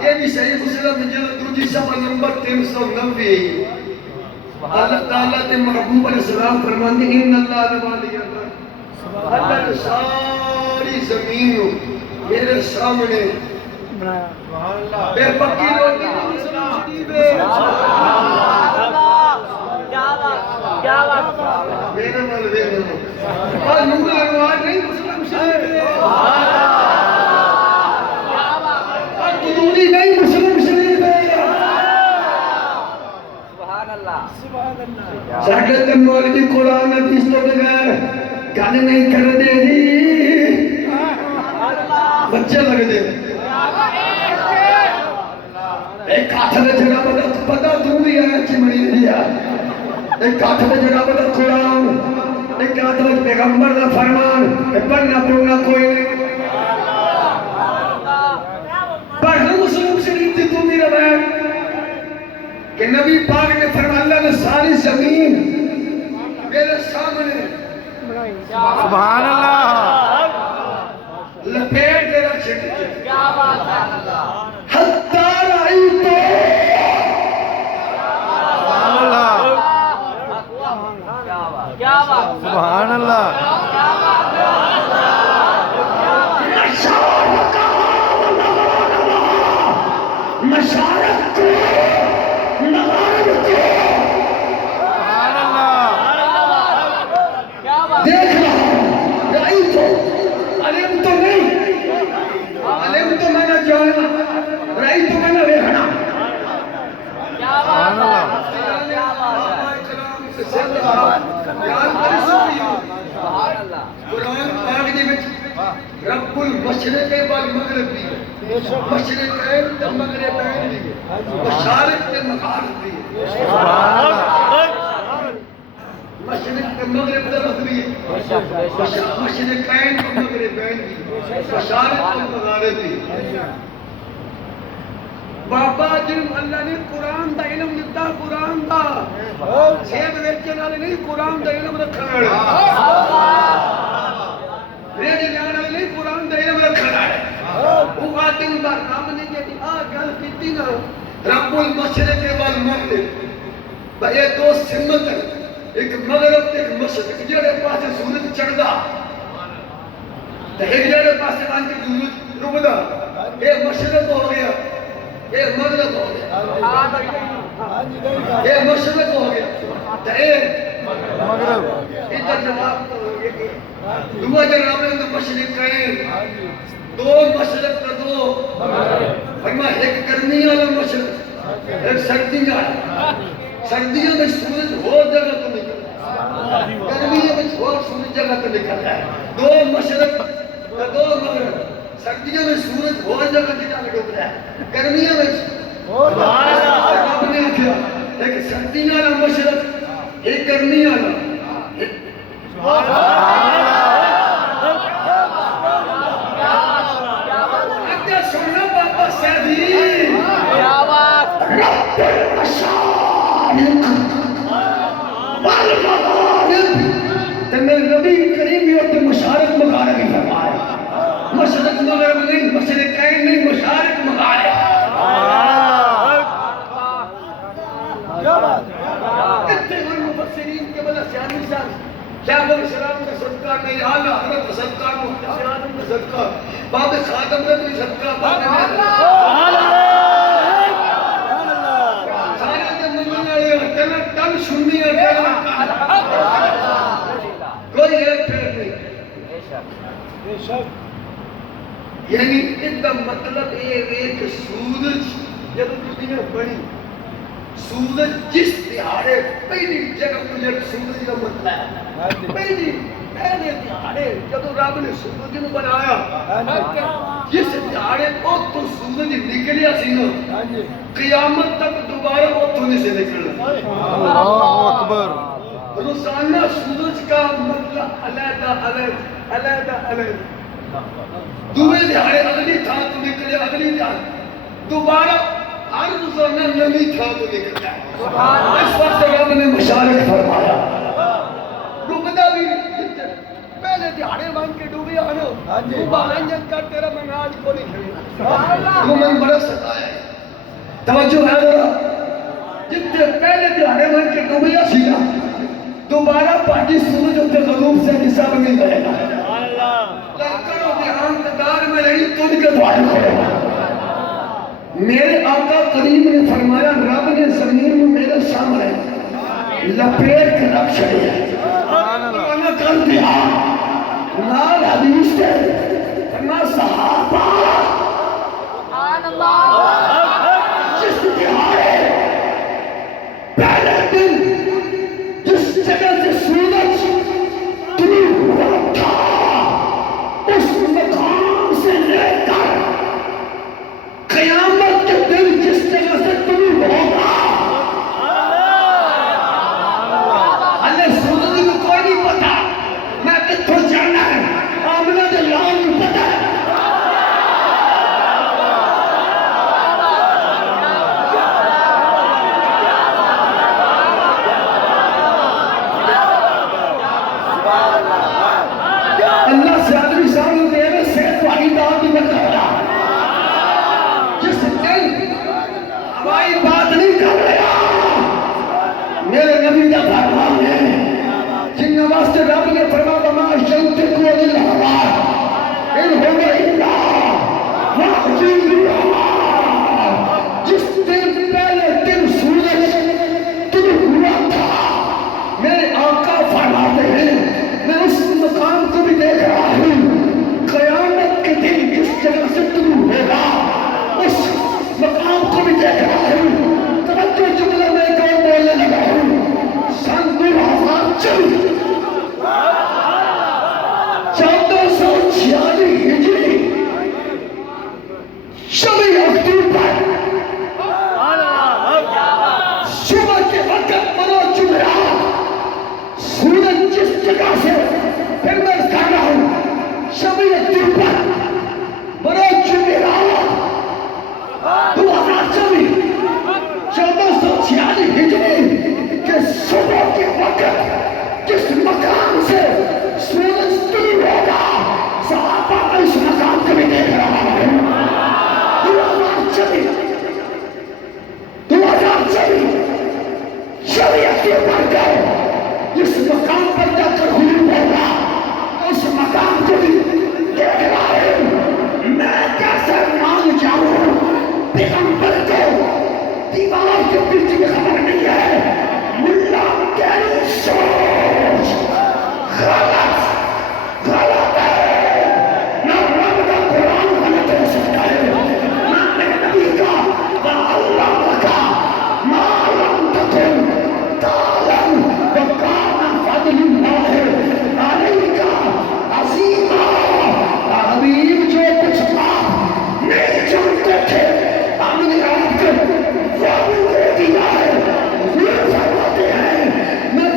یہ بھی صحیح مسلم جلد دوجی صفحہ نمبر 390 اللہ تعالیٰ تے محبوب علیہ السلام فرماندے ان اللہ نوالی اللہ ساری زمین میرے سامنے بے پکی روٹی مسلم شریف ہے کیا بات میرے ملوے اور نور انوار نہیں مسلم شریف ہے اور قدوری نہیں مسلم شریف ہے سبحان اللہ ساکت مولوی قرآن حدیث تو بغیر گانے نہیں کر دے دی بچے لگ دے ایک ہاتھ میں جگہ پتا تو بھی ہے چمڑی دیا ایک ہاتھ میں جگہ پتا قرآن ایک ہاتھ میں پیغمبر کا فرمان پڑھنا پڑھنا کوئی نہیں پڑھنا مسلم شریف تھی تو بھی رہا ہے کہ نبی پاک نے فرمایا اللہ نے ساری زمین میرے سامنے سبحان اللہ لپیٹ کے رکھ چھٹی کیا بات ہے حتی رأیتو سبحان اللہ کیا بات سبحان اللہ مشارت کو مغارب کو سبحان اللہ دیکھ رہا ہوں رأیتو علم تو نہیں علم تو میں نے جانا رأیتو میں نے ویکھنا سبحان اللہ قرآن پاک دے وچ رب المشرق والمغرب بھی ہے مشرقین تے مغربین بھی ہے مشارق تے مغارب بھی ہے مشرق تے مغرب تے لفظ بھی ہے مشرقین تے مغربین بھی ہے مشارق تے مغارب بھی ہے بابا جن اللہ نے قرآن دا علم دیتا قرآن دا سید ویچن والے نہیں قرآن دا علم رکھنا ہے ریڈی جان والے نہیں قرآن دا علم رکھنا ہے وہ آدم بار نام نہیں دیتی گل کیتی نا رب المشرق والمغرب یہ دو سمت ہیں ایک مغرب تے ایک مشرق جڑے پاسے سورج چڑھدا تے ایک جڑے پاسے آن کے سورج ڈوبدا یہ مشرق ہو گیا یہ مغرب ہو گیا یہ مشرق ہو گیا یہ مغرب ادھر جواب تو ہو گیا دعا جناب نے مشرقین دو مشرق کا دو فرمایا ایک گرمی والا مشرق ایک سردی والا سردیوں میں سورج اور جگہ تو نکلتا ہے گرمیوں میں اور سورج جگہ تو نکلتا ہے دو مشرق کا دو مغرب سردیوں میں سورج اور جگہ کی جانے ڈوب رہا ہے گرمیوں میں رب نے کیا ایک سردی والا مشرق ایک گرمی والا سننا بابا سیدی رب المشارق والمغارب تمہیں نبی کریم بھی اپنے مشارق مغارب ہی فرمائے مشرق مغرب نہیں مشرقین نہیں مشارق مغارب اتنے اور مفسرین کے بلا سیانی صاحب شاہ علیہ السلام کا صدقہ نہیں آلہ حضرت صدقہ مفتر آدم کا صدقہ باب خاتم کا بھی صدقہ باب سارے کے ممن آئے تن سننی ہے کوئی ایک پھر نہیں یعنی اس کا مطلب یہ ہے کہ سورج جب دنیا بڑی سورج جس دیہاڑے پہلی جگہ مجھے سورج کا مطلب ہے پہلے دیہاڑے جب رب نے سورج کو بنایا جس دیہاڑے وہ تو سورج نکلیا سی نا قیامت تک دوبارہ وہ تو نہیں سے نکلنا اللہ اکبر روزانہ سورج کا مطلب علیحدہ علیحدہ دوے دیہاڑے اگلی تھا تو نکلے اگلی تھا دوبارہ ہر روزانہ نمی تھا تو نکلتا ہے اس وقت رب نے مشارق فرمایا ڈوبتا بھی پہلے دیہاڑے مانگ کے ڈوبی آنا تو بہنجن کر تیرا مناج کو نہیں کھڑی تو میں بڑا ستایا ہے توجہ ہے ذرا جتنے پہلے دیہاڑے من کے ڈوبیا سیا دوبارہ پاٹی سورج ہوتے غروب سے نصاب نہیں کرے گا لنکروں کے انتظار میں رہی تن کے دوار کرے گا میرے آقا کریم نے فرمایا رب نے زمین میں میرے سامنے لپیٹ کے رکھ چھڑی ہے انہوں کر دیا نال حدیث ہے فرمایا صحابہ جس دیہاڑے پہلے دن جس جگہ سے سورج طلوع ہوا تھا اس مقام سے لے کر قیامت کے دن جس جگہ سے طلوع ہوگا اللہ سورج کو کوئی نہیں پتا میں کتوں جانا ہے آمنہ دے لال کو پتا ہے اللہ سے آدمی سامنے میرے سے وہی دعوت میں کرتا جس دن ہماری بات نہیں کر رہا میرے نبی کا فرمان ہے جن واسطے رب نے فرمایا وما ينطق عن الهوى ان هو الا وحی یوحی جس دن پہلے دن سورج طلوع ہوا تھا میرے آقا فرماتے ہیں میں اس مقام کو بھی دیکھ رہا ہوں قیامت کے دن جس جگہ سے طلوع ہوگا اس مقام کو بھی دیکھ رہا ہوں توجہ جملہ میں کون بولنے لگا ہوں سن 2024 1446 ہجری شب اکتوبر صبح کے وقت بروز جمعرات سورج جس جگہ سے پھر میں کہہ رہا ہوں شب اکتوبر بروز جمعرات 2024 1446 ہجری کے صبح کے وقت جس مقام سے سورج طلوع ہوگا صحابہ میں اس مقام کو بھی دیکھ رہا ہوں 2024 شب اکتوبر کا جس مقام پر جا کر غروب ہوگا اس مقام کو بھی دیکھ رہا ہوں میں کیسے مان جاؤں پیغمبر کو دیوار کے پیچھے کی خبر نہیں ہے ملا تیری سوچ غلط ہے نہ رب کا قرآن غلط ہو سکتا ہے نہ میرے نبی کا نہ اللہ کا ما لم تکن تعلم وکان فضل اللہ علیک عظیما حبیب جو کچھ آپ نہیں جانتے تھے ہم نے آپ کو وہ دے دیا ہے حضور فرماتے ہیں میں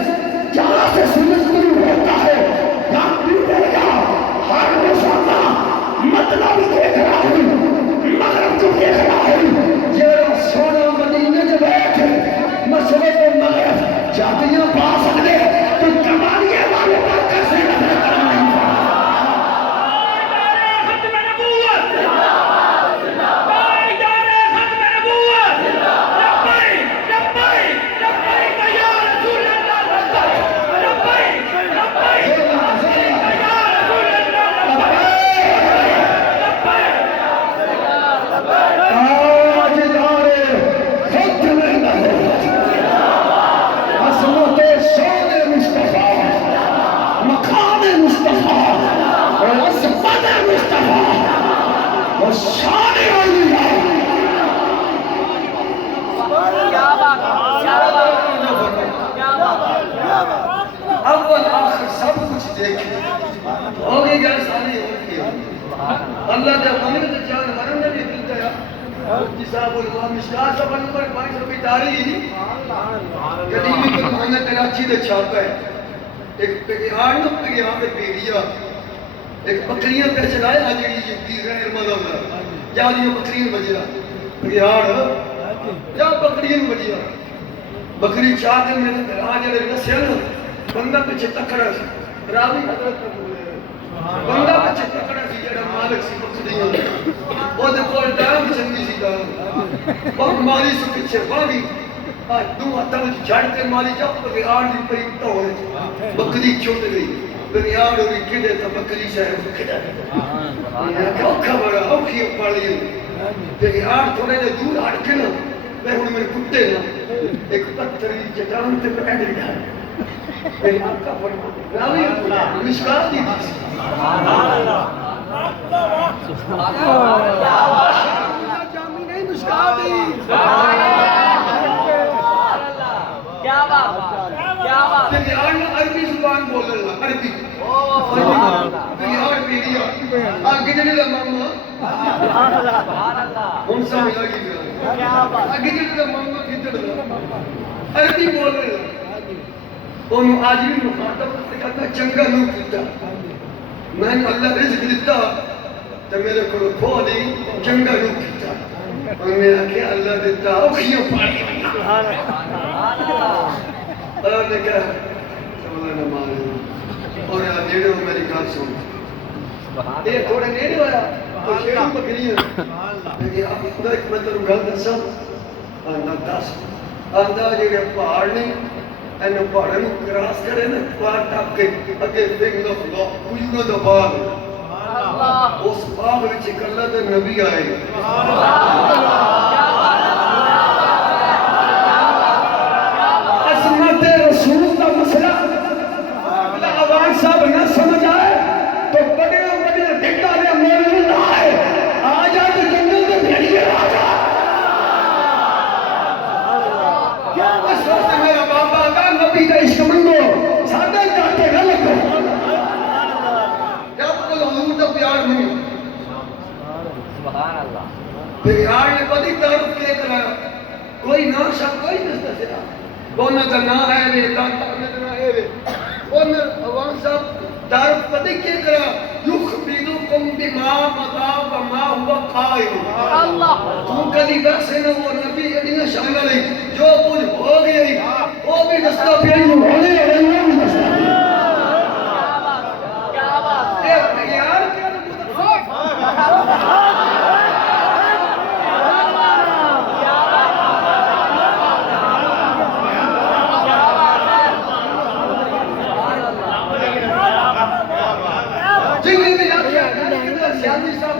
جہاں سے سورج طلوع ہوتا ہے ہر روزانہ مطلب دیکھ رہا ہوں مغرب کو دیکھ رہا ہوں یہ سونا مدینے کے بیٹھے مشرق و مغرب جاتیاں پا سکتے تو کمالیے والے پر کیسے نظر کرنا نہیں سب کچھ دیکھیں ہوگی گیا ساری ہوگی اللہ دے امانت جان مرن نے بھی دیتا ہے جساب اللہ مشکار سب نمبر 542 قدیمی کو محمد کراچی دے چھاپا ہے ایک پگیار نو پگیار دے بیڑیا ایک بکریاں پہ چلائے آجڑی یہ تیرہ ارمال ہوگا جا دیو بکریاں بجیا پگیار جا بکریاں بجیا بکری چاہ کے میں آجڑے نسیل بندہ پچھے تکڑا راوی حضرت کو بولے بندہ پچھے تکڑا مالی سے پیچھے باغی دو ہاتھوں میں جھڑتے مالی جب بغیار دی پئی توڑ بکری چھوٹ گئی بغیار ہوئی کھڑے تو بکری صاحب کھڑا کیا خبر اوکھی پالی بغیار تھوڑے دے دور ہٹ کے نا میں ہن میرے کتے نا ایک پتھری چٹان تے بیٹھ گیا میرے آقا فرماتے راوی مشکات دی سبحان اللہ جامی نہیں مشکات دی کیا بات کیا بات بغیار نے عربی زبان بول رہا عربی بغیار میڈیا آگے جنے دا ماما ہم سامنے آگے آگے جنے دا ماما کتر دا عربی بول رہا انہوں آج بھی مخاطب کرنا چنگا نو کیتا میں نے اللہ رزق دیتا تو میرے کو کھو دی چنگا نو کیتا اور میں آکے اللہ دیتا اوکھیوں پاڑی اللہ نے کہا مولانا مانے اور یاد جیڑے ہو میری کار سن یہ تھوڑے نیڑے ہویا تو شیروں بکری ہے لیکن آپ خدا ایک میں تروں گل دسا آندہ دس آندہ جیڑے پہاڑ نہیں اینو پہاڑوں کو کراس کرے نا پہاڑ ٹاپ کے اگے فنگ آف لا کوئی دا باغ اس باغ وچ ایک اللہ دے نبی آئے عظمت رسول کا مسئلہ عوام صاحب نہ سمجھ آئے تو بڑے بڑے ڈنڈا دے مولوی نہ آئے آ جا تو جنگل میں بھیڑیے آ جا اس وقت میرا بابا کا نبی کا عشق منگو سادہ جاتے نہ لگو جب کو حضور کا پیار نہیں سبحان اللہ پیار نے بدی تعارف کے کرا کوئی نہ شک کوئی نہ سنا بونا کا نہ ہے وے دانتا میں نہ ہے وے ان عوام صاحب تعارف بدی کے کرا یخبرکم بما مضى وما هو قائم اللہ تو کدی ویسے نہ وہ نبی اتنا شان علی جو کچھ ہو گئی وہ بھی دستا پھر ہونے کیا بات یار کیا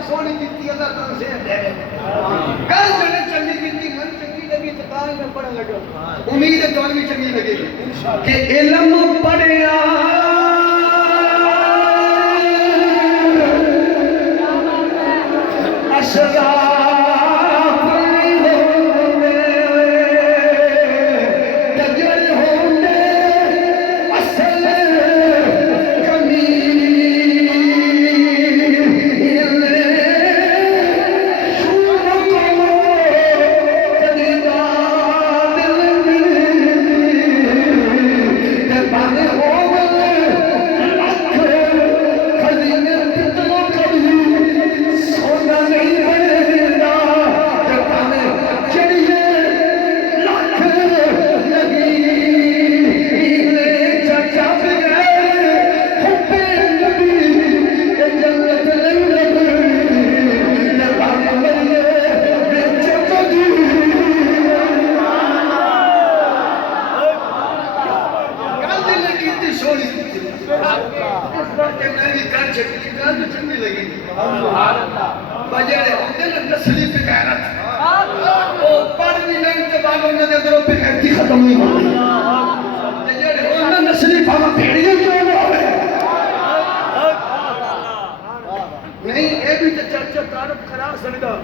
سونی کیتی اللہ تعالی سے دے کل جڑے چنگی کیتی من چنگی لگی تو کال میں پڑھن لگا امید ہے تو بھی چنگی لگے گی کہ علم پڑھیا اشراف نہیں ہونے تجل ہونے اصل بجائے ہوتے نا نسلی پہ غیرت وہ پڑھ بھی لیں کے بعد انہوں نے دروں پہ غیرتی ختم نہیں ہوئی بجائے ہونا نسلی پاما پیڑیاں کیوں نہ ہوئے نہیں اے بھی تو چرچہ تعارف کرا سکتا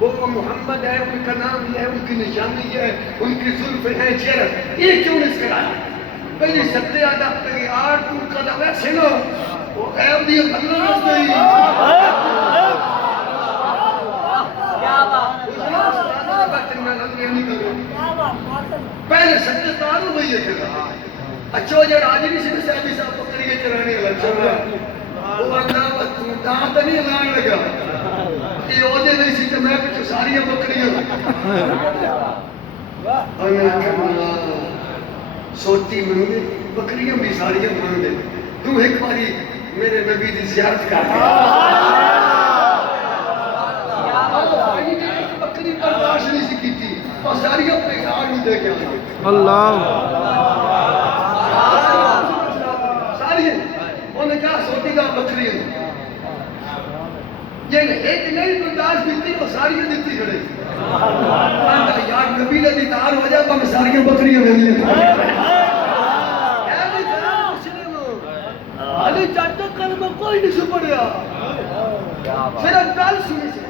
وہ محمد ہے ان کا نام یہ ہے ان کی نشانی ہے ان کی ظلف ہے چہرہ یہ کیوں اس کرایا پہلی ستے آدھا پہلی آر تو قدم ایسے نو وہ غیب دی اللہ رس نہیں پہلے ستے تارو بھئی ہے کہا اچھو جا راجنی سے صاحبی صاحب بکری کے چرانے لگا وہ اندھا دانتا نہیں لان لگا یہ عہدے نہیں سی تو میں پچھو ساری بکریاں اور میں کہا سوچتی منو دے بکریاں بھی ساری منو دے تو ایک باری میرے نبی دی زیارت کر بکری برداشت نہیں سی ساری اپنے آگ میں دے کے آئے اللہ ساری انہوں نے کہا سوٹی دا بکری ہے یہ ایک نہیں برداشت دیتی وہ ساری دیتی کھڑے یار نبی نے دیدار ہو جائے تو میں ساری بکری ہو گئی علی چاٹا کلمہ کوئی نہیں سپڑیا صرف گل سنی سے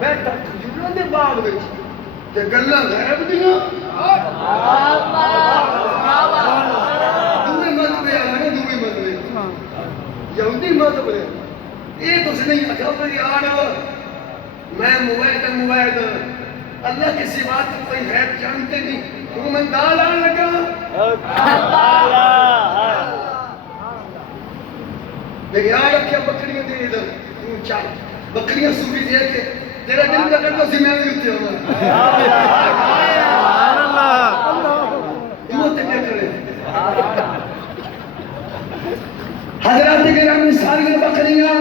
بیٹھا کھجوروں دے باغ وچ تے گلاں غیب دیاں دوویں مذہب ہے دوویں مذہب یہودی مذہب ہے یہ تو نہیں اکھا یار میں موعد اللہ کے سوا تو کوئی غیب جانتے نہیں تو من دال آن لگا لیکن یاد رکھیا بکریاں دے ادھر تو چل بکریاں سوری دے کے تیرا دل کا کرتا سی میں بھی ہوتے ہوں سبحان اللہ تو تے کیا کرے حضرات کرام ساری بکریاں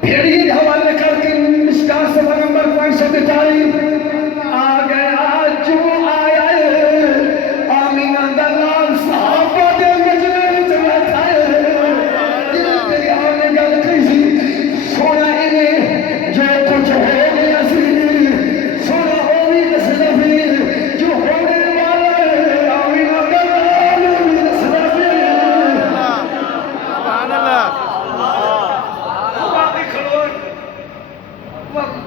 بھیڑیے کے حوالے کر کے مشکاہ صفحہ نمبر 543 آ گیا جو آیا آمینہ دلال صحابہ دے مجلے چلا تھا تیرے آنے گل کسی سونا انہیں جو کچھ ہو گیا سی سونا ہوئی نسلفی جو ہونے والا ہے آمینہ دلال نسلفی سبحان اللہ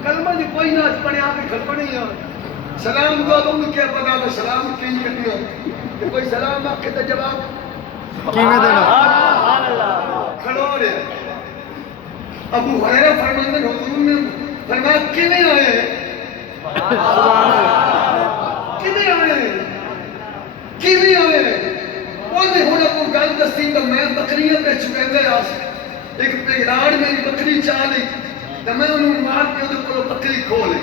کلمہ جو کوئی نہ پڑھے آپ ہی کھل پڑھی ہے سلام دعا تو ان کے پتا تو سلام کی کرنی ہو کہ کوئی سلام آپ کے جواب کی میں دینا کھڑو رہے ابو حریرہ فرماندن حضور نے فرمایا کنے آئے کنے آئے کنے آئے انہیں ہونا کو گل دستی تو میں بکریاں پہ چکے گئے ایک پیگراڑ میری بکری چالی تو میں انہوں مار کے ادھر کو بکری کھولے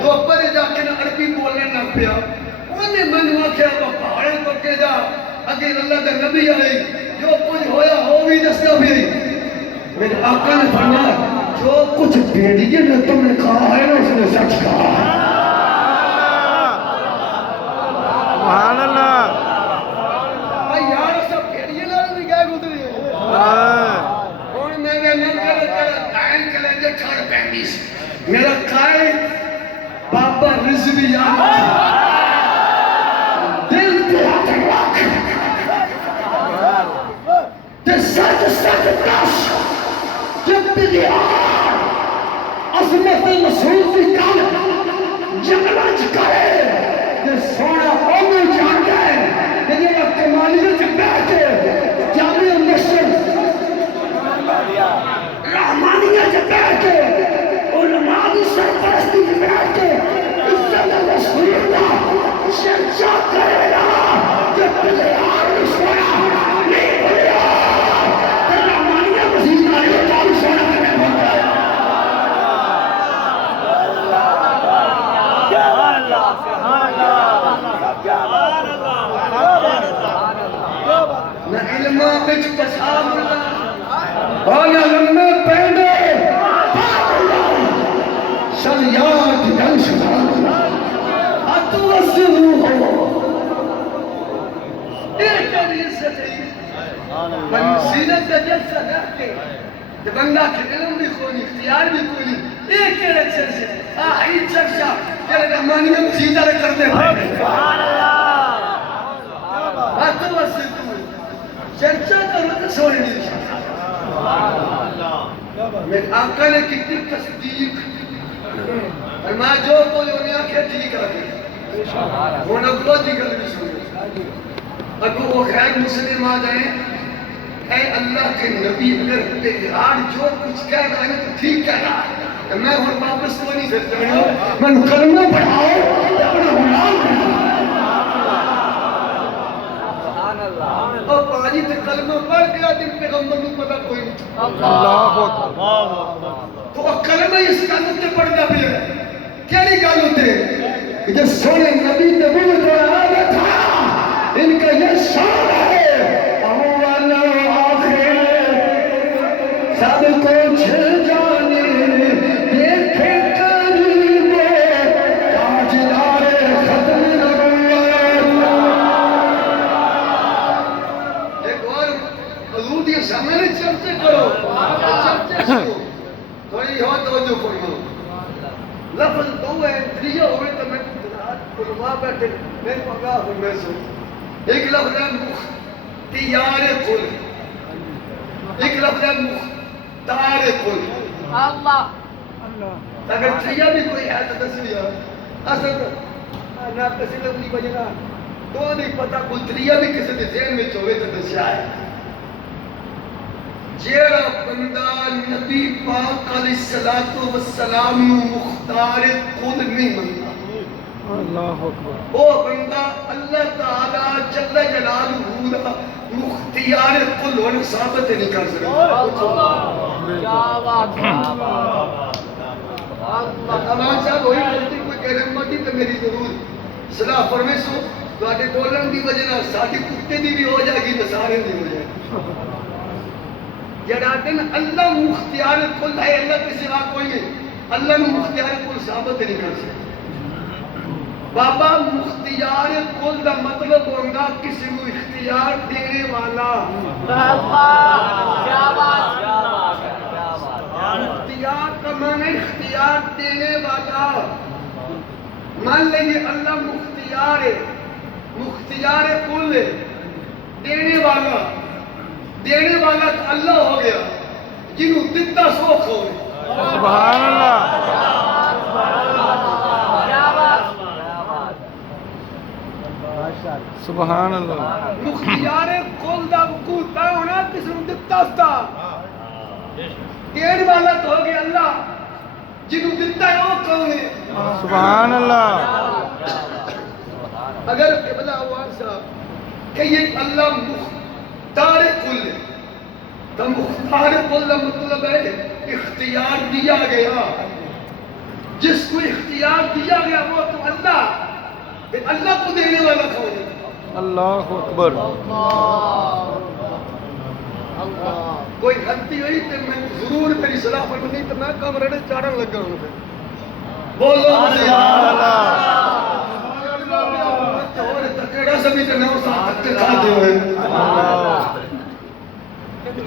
تو اپنے جا کے عربی بولنے نہ پیا انہیں من واقعہ تو پہاڑے تو کے جا اگر اللہ کا نبی آئی جو کچھ ہویا ہو بھی دستا بھی میرے آقا نے فرمایا جو کچھ بھیڑیے نے تم نے کہا ہے نا اس نے سچ کہا سبحان اللہ بھائی یار سب بھیڑیے لڑ بھی گئے گزری اور میں نے نمبر قائم کلنجر چھوڑ پینڈیس میرا قائم بابا رضوی یاد دل پہ ہاتھ رکھ تے سچ سچ دس جب بلیار عظمت رسول کی کل جنگلہ چکرے تے سونا عمر جان گئے تے یہ کمالیت بیٹھے جامعہ مسجد رحمانیہ سے بیٹھ کے علماء کی سرپرستی سے بیٹھ کے عزت رسول اللہ شرچہ کرے گا جب بلیار نے سونا نہیں بھولیا تو رحمانیہ مزید آئے ہوتا بھی سونا کرنے بھولتا ہے نہ علمہ بچ پسام آیا لمبے پینڈے شریعت جن شدان اتوسرو ہو ایک عزت ہے من سینت کا جلسہ رکھ کے جب بندہ کے علم بھی کونی اختیار بھی کونی ایک الیکشن سے آئی چرچا تیرے رحمانی میں مزیدہ رکھ کرتے ہیں اتوسرو چرچا کرو تو سوڑی نہیں میرے آقا نے کتنی تصدیق فرمایا جو کوئی انہیں آنکھیں ٹھیک آگئی وہ نبلو دیگر بھی سنے اگر وہ خیر مسلم آ جائیں اے اللہ کے نبی اگر پیغار جو کچھ کہہ رہا ہے تو ٹھیک کہہ رہا ہے میں ہوں واپس تو نہیں کرتا ہوں میں کلمہ پڑھاؤ اپنا غلام اور پانی سے کلمہ پڑھ گیا جن پیغمبر کو پتا کوئی نہیں اللہ اکبر تو کلمہ اس کا نکتے پڑھنا بھی ہے کیڑی گل ہوتے کہ جو سونے نبی نبوت اور آگے تھا ان کا یہ شان ہے اول و آخر سب کچھ جانے دیکھے قریب سامنے چرچے کرو چرچے سنو تھوڑی ہو توجہ فرماؤ لفظ دو ہے تریہ ہوئے تو میں علماء بیٹھے میں پگا ہوں میں سن ایک لفظ ہے مختیار کل ایک لفظ ہے مختار کل اللہ اگر تریہ بھی کوئی ہے تو دسویا اصل نہ کسی لفظی بجنا تو نہیں پتا کوئی تریہ بھی کسی کے ذہن میں چوئے تو دسیا ہے جیڑا بندہ نبی پاک علیہ السلام مختار کل نہیں منتا اللہ اکبر وہ بندہ اللہ تعالیٰ جل جلالہ مختار کل ہونا ثابت نہیں کر سکتا کیا بات امان صاحب ہوئی غلطی کوئی کہنے مٹی تو میری ضرور صلاح فرمے سو تو آٹے بولن دی وجہ نہ ساتھی کتے دی بھی ہو جائے گی نصارے دی ہو جائے گی جڑاتے نا اللہ مختار کل ہے اللہ کے سوا کوئی نہیں اللہ نے مختار کل ثابت نہیں کر سکتا بابا مختار کل دا مطلب ہوگا کسی کو اختیار دینے والا کیا بات اختیار کا معنی اختیار دینے والا مان لیں اللہ مختیار ہے مختیار کل ہے دینے والا تو اللہ ہو گیا جنہوں دتا سوکھ ہو گئے سبحان اللہ سبحان اللہ مختیار کل دا وقوع تا ہونا کسی نے دتا ستا دینے والا تو ہو گیا اللہ جنہوں دتا ہے وہ کون ہے سبحان اللہ اگر قبلہ عوام صاحب کہ یہ اللہ مختار کل ہے تو مختار کل کا مطلب ہے اختیار دیا گیا جس کو اختیار دیا گیا وہ تو اللہ اللہ کو دینے والا کون ہے اللہ اکبر کوئی غلطی ہوئی تو میں ضرور میری صلاح پر نہیں تو میں کام رڑے چاڑن لگا ہوں بولو سبحان اللہ اور تکڑا سبھی تو نو ساتھ تک کھا دے ہوئے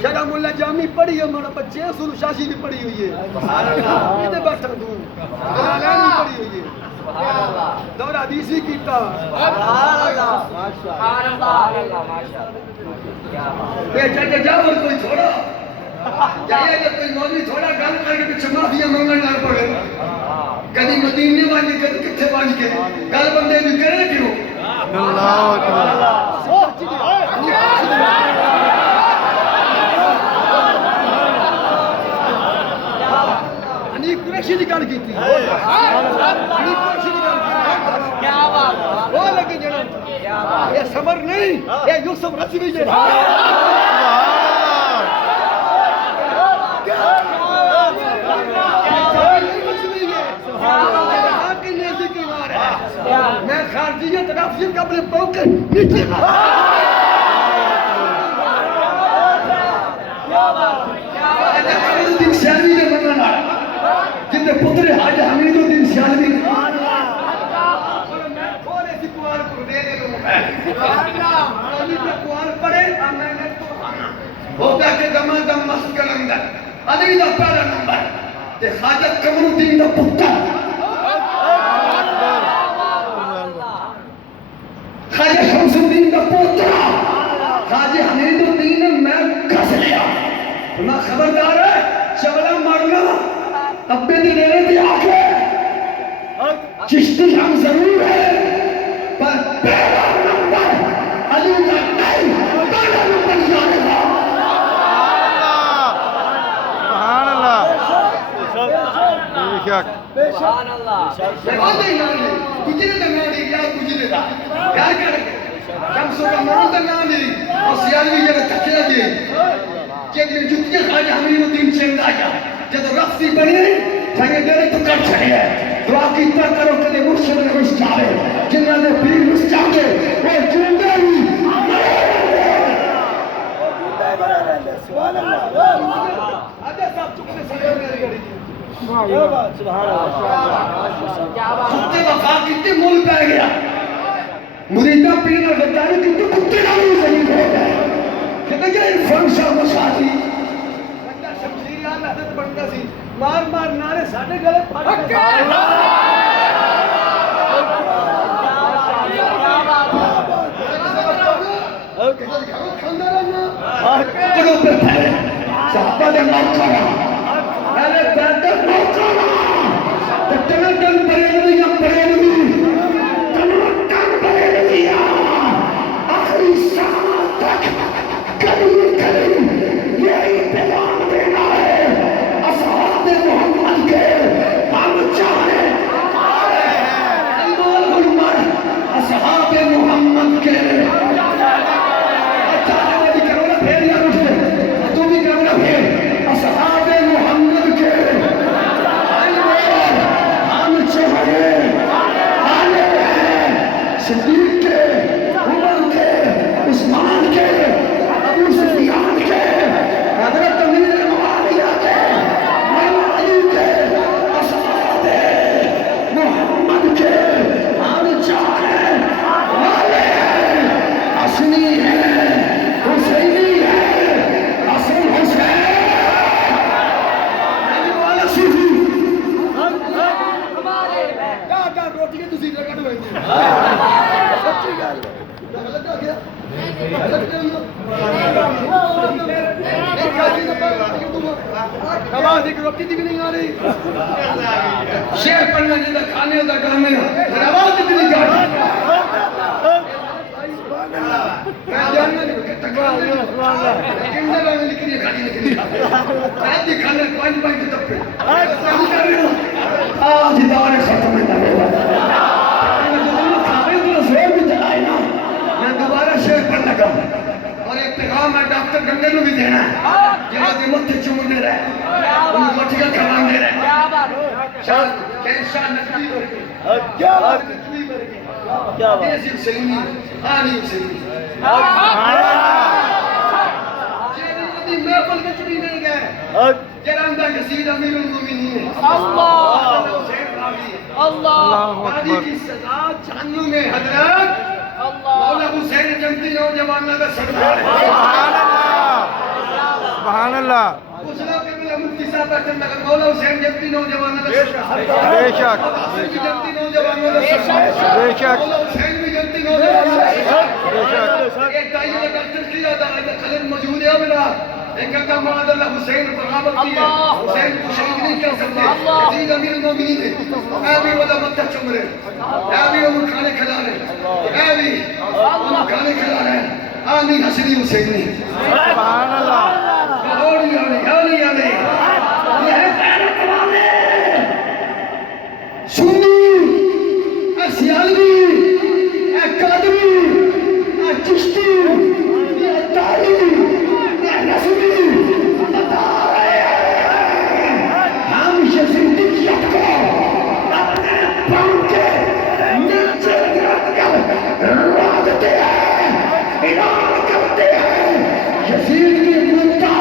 شرع مولا جامی پڑھی ہے مانا بچے سن شاشی بھی پڑھی ہوئی ہے یہ دے بیٹھا دوں دلالین بھی پڑھی ہوئی ہے دور حدیثی کیتا بیٹھا جا اور کوئی چھوڑا جائے کہ کوئی مولوی تھوڑا گل کر کے پیچھے معافیا منگن لگ پڑے کدی مدینے بن کے کتنے بن کے گل بندے بھی کرے کیوں اللہ اکبر حنیف قریشی کی گل کی تھی حنیف قریشی کی گل کیا بات وہ لگے جڑا یہ صبر نہیں یہ یوسف رضوی ہے میں خارجیت رافضیت کا اپنے پاؤں کے نیچے الدین سیالوی نے بتانا جن نے پتر حاج حمید الدین سیالوی میں تھوڑے سی قوار کو دے دے لوں علی پہ قوار پڑے میں نے تو ہوتا کہ دمہ دم مست کلندر علی دا پہلا نمبر تے حاجت قمر الدین دا پتر خواجہ شمس الدین کا پوترا خواجہ حمید الدین نے میں کس لیا میں خبردار ہے شبلہ مرنا ابے دی ریلے دی آکے چشتی ہم ضرور ہے پر پہلا نمبر علی کا نہیں پہلا نمبر جانے گا سبحان اللہ سبحان اللہ میں آدھے نانے گجرے دا نانے یا گجرے دا پیار کر کے شمسو کا مرون دا نانے اور سیالوی جڑا تکیا دی جب یہ جتنے خواجہ حمید الدین چند آیا جب رفسی بنے چاہیے دیرے تو کر چھڑے ہیں دعا کی اتنا کرو کہ مرشد نے مش چاہے جنہاں نے پیر مش چاہے وہ جوندے ہی سبحان اللہ آدھے صاحب چکنے سڑے میرے گھڑی کتے وفا کتے مول پہ گیا مریدہ پینا غداری کتے کتے نامی زمین ہو گئے کہ یہ عرفان شاہ مشاہدی بندہ شمشیر آل حضرت بندہ سی مار مار نعرے ساڑھے غلط پھٹ قلوب پہ پھیلے صحابہ دے موقع رہا اہلِ بیت موقع رہا تٹنٹن بریلویاں تنوٹن بریلویاں آخری سال تک کریم یہی پیغام دینا ہے اصحاب محمد کے ہم چاہیں ایمان المر اصحاب محمد کے اصحاب محمد کے ہم چاہے آنے ہیں صدیق کے عمر کے عثمان کے ابو سفیان کے حضرت امیر معاویہ کے مولا علی کے اصحاب محمد کے ہم چاہے والے ہیں حسنی ہے حسینی ہے حسن حسین روٹیاں تسی رکھڑ ہوئی تھی سچی گل غلط ہو گیا نماز ایک روٹی دی بھی نہیں آ رہی شعر پڑھنا جیسا کھانے ہوتا کام ہے نماز اتنی گاڑی میں جاننا نہیں کہ تکرار لیکن میں لکھ رہی ہے گاڑی لکھ رہی ہے میں دی کھانے پانچ پانچ تپے آج دار ختم ہے میں دوبارہ شعر پڑھ لگا اور ایک پیغام ہے ڈاکٹر گنگے نو بھی دینا ہے جنہاں دی متھے چومنے رہے انہوں مٹھیاں کھوانے رہے شاید کینشاہ نقلی برگے کیا بات نقلی برگے دیسی حسینی آنی حسینی جنہوں دی محفل میں چلی نہیں گئے جنہوں دا یزید امیر المومنین اللہ اللہ قاضی کی سزا جہنم میں حضرت مولا حسین جنتی نوجوانوں کا سردار سبحان اللہ کچھ لوگ کہ میرا مفتی صاحب بیٹھے مگر مولا حسین جنتی نوجوانوں کا سردار بے شک جنتی نوجوانوں کا سردار بے شک مولا حسین بھی جنتی نوجوانوں کا بے شک ایک دائیوں کا ڈاکٹر کیا تھا ایک خلد موجود ہے میرا ایک کہتا معاذ اللہ حسین بغاوت کی ہے حسین کو شہید نہیں کر سکتے یزید امیر المومنین ہے اے بھی ودا متہ چم رہے اے بھی وہ کھانے کھلا رہے اے بھی وہ کھانے کھلا رہے آمین حسنی حسینی سبحان اللہ اوڑی اوڑی اوڑی یہ ہے غیرت والے سنی اے سیالوی اے قادری اے چشتی اے تاری اے نصری بتا رہے ہیں ہم یہ زندگیت کو اپنے پاؤں کے نیچے گرد کر را دیتے ہیں اعلان کرتے ہیں یزید کی منتہ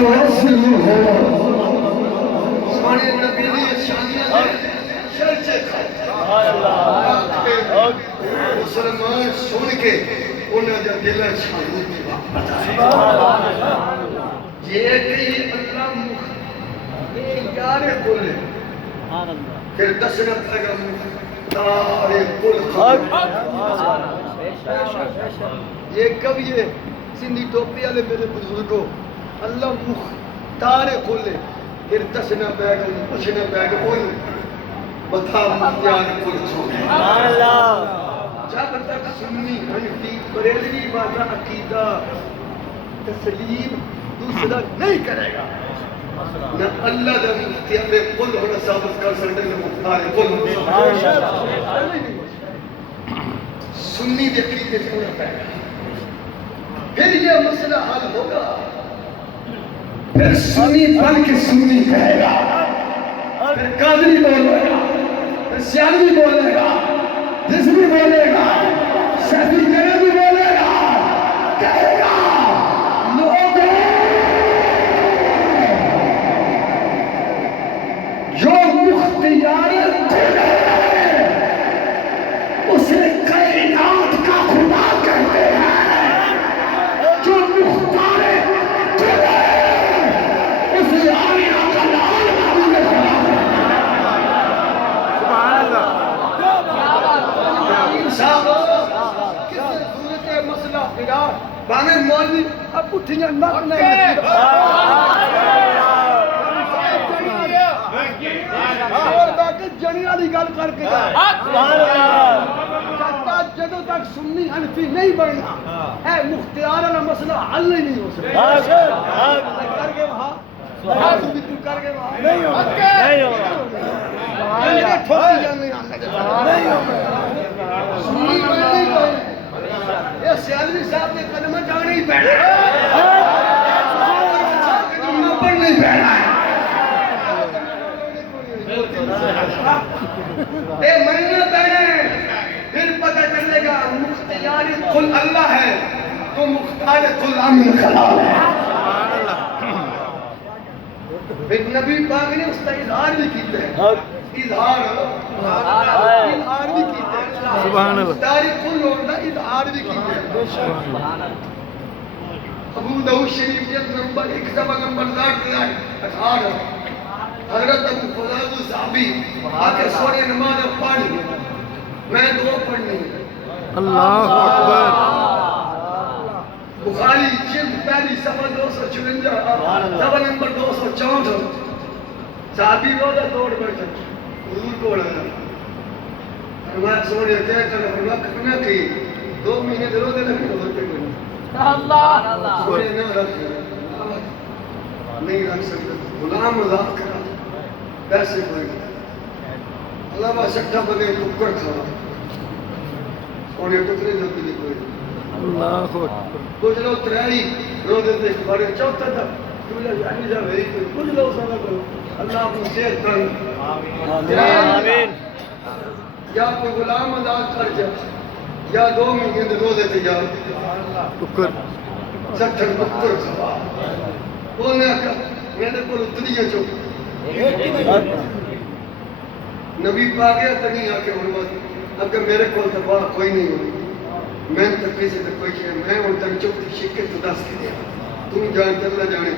توسل ہو سانے نبی دی شانیاں چرچے مسلمان سن کے انہاں دے دلاں چھاڑو یہ کہ اللہ مختار کل پھر دسنا پڑے گا مختار کل یہ کب یہ سندھی ٹوپی والے میرے بزرگوں اللہ مختار کل پھر دسنا پڑے گا پوچھنا پڑے گا کون بتا مختار کل جب تک سنی حنفی بریلوی والا عقیدہ تسلیم دوسرا نہیں کرے گا نہ اللہ دا مختار کل ہونا ثابت کر سکتے نہ مختار کل سنی دے عقیدے سے ہونا پڑے گا پھر یہ مسئلہ حل ہوگا پھر سنی بن کے سنی کہے گا پھر قادری بولے گا پھر سیالوی بولے گا رضوی بولے گا شفیع کرمی بولے گا کہے گا لوگوں جو مختار کل ہے اسے کائنات کا خدا کہتے ہیں جو مختار کل ہے اسے آمینہ کا لال محبوب خدا سبحان اللہ مسئلہ پھرا بانے مولوی اب اٹھیاں نہ اور باقی جنی والی گل کر کے جدوں تک سنی حنفی نہیں بننا ہے مختار والا مسئلہ حل نہیں ہو سکتا کر کے وہاں کر کے وہاں نہیں ہوگا سنی بننی پڑے یہ سیالوی صاحب نے قدمہ جانے ہی پہنا پڑھنا ہی پہنا ہے اے مرنا پہنا ہے پھر پتہ چلے گا مختار کل اللہ ہے تو مختار کل امین خلال ہے ایک نبی پاک نے اس کا اظہار بھی کیتے ہیں اظہار بھی کیتے ہیں سبحان اللہ مختار کل ہوتا اظہار بھی کیتے ہیں ابو داؤد شریف جلد نمبر 1 صفحہ نمبر 18 حضرت ابو فضال صحابی آکے سونے نماز پڑھ میں دعا پڑھنی اللہ اکبر بخاری جلد پہلی صفحہ 254 صفحہ نمبر 264 صحابی روزہ توڑ بیٹھا حضور کو رہا میں سونے طے کر وقت نہ کی 2 مہینے سے روزے لگے ہوتے کوئی اللہ سونے نہ رکھ نہیں رکھ سکتے غلام آزاد کرا پیسے کوئی اللہ با سکتا بنے ٹکڑ کھا سونے ٹکڑے جو بھی کوئی اللہ اکبر کچھ لوگ تریائی روزے سے بڑے چوتھا تھا کچھ لوگ سارا کرو اللہ اپنی صحت کر آمین یا کوئی غلام آزاد کر جا یا 2 مہینے دے روزے سے جا ٹکر سٹھن ٹکڑ کھا بولنے کا میرے کو اتنی ہے چوک نبی پاکیا تنی آکے حرمت اگر میرے کو تباہ کوئی نہیں ہوئی میں تکی سے کوئی ہے میں ان تک چوک شکر خدا سے دیا تم جان اللہ جانے